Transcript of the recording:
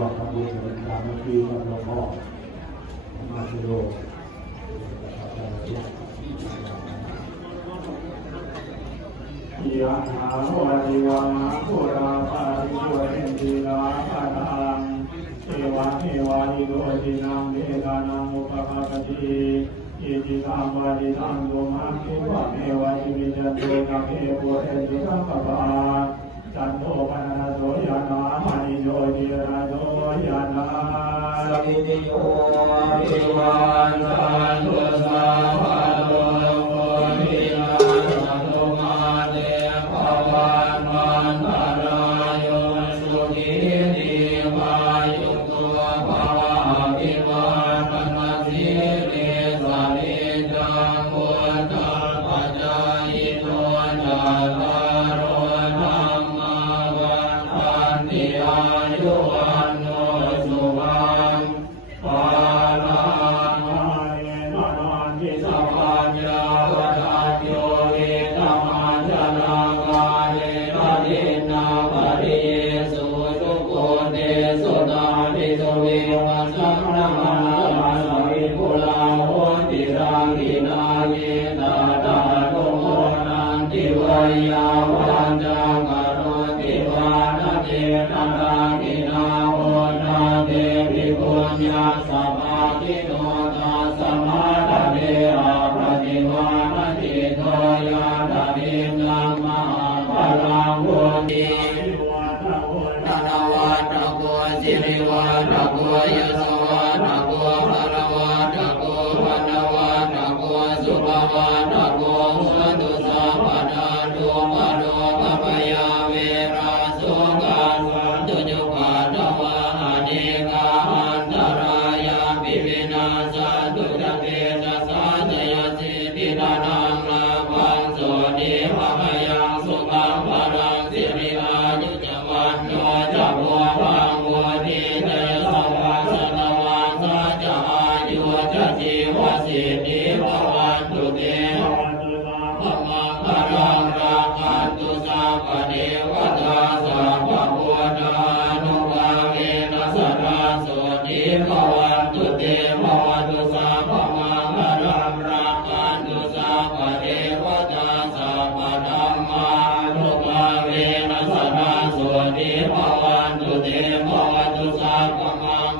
วมกับบุญเป็นการเมื่อกี้กับหลวงพ่อมาสุโดยะถาวะริวะปุราปาริปุเรนติลาภะนังเอวะเมวะอิโตทินังเมตานังอุปกปปติอิจิตังวะดิตังตุมหังคิวะเมวะอิมิจันโตนะเมปุเรนติสังกปะจันโทปนะโสยะนามานิโยติระโสยะนาสัพพิติโยวิวันตันตุสัพพะโลกวินาศโตมาเตภวันวันตรายสุขีติวายุโกภวะอภิวาทนาสิริสานิจังพุทธปัจจายโนจัตตารโอธรรมวันทันติอายุวันโนสุขังภาลังเอนะนันติสัพพัญญาวทัตโยวิธัมมัจจนาคาเลนะทินาภริเยสุทุกโขเตสุตาภิสวิวัสสังฆมานาสวิปุลาโหติรากินาเยตตาตุโมนันติวายาวันจังกโรติวานะเจตนากินาโหนาเตภิกขุญาสัพพะทิโนตัสสะมาทะเนอะปฏิวานะติโตยะทะเนนัมมหาพลังโหติธนวัตโกสิริวัตโกยโสวัตโกภรวัตโกวันวัตโกสุภวัตโกหุตุสัพพะตุมะโนภพยาเวราสุขัสตุจุปัฏฐวะหะเนกาหันตรายาปิวินาศตุจเปนะสาจยสิปิดานังลาภังโสนิภพยังสุขังพลังสิริอายุจวันโนจะบัวพังบัวทีเตสัพพะสนวังสัจจะอายุจะจีวสิทธิภวันตุเตภมังคารังราคันตุสัพพะเทวตาสัพพะพุทธานุภาเวนัสสะโสติภวันตุเตภวันตุสัพพะมังคารังราคันตุสัพพะเทวตาสัพพะธัมมานุภาเวนัสสะโสติภวันตุเตภวันตุสัพพะมัง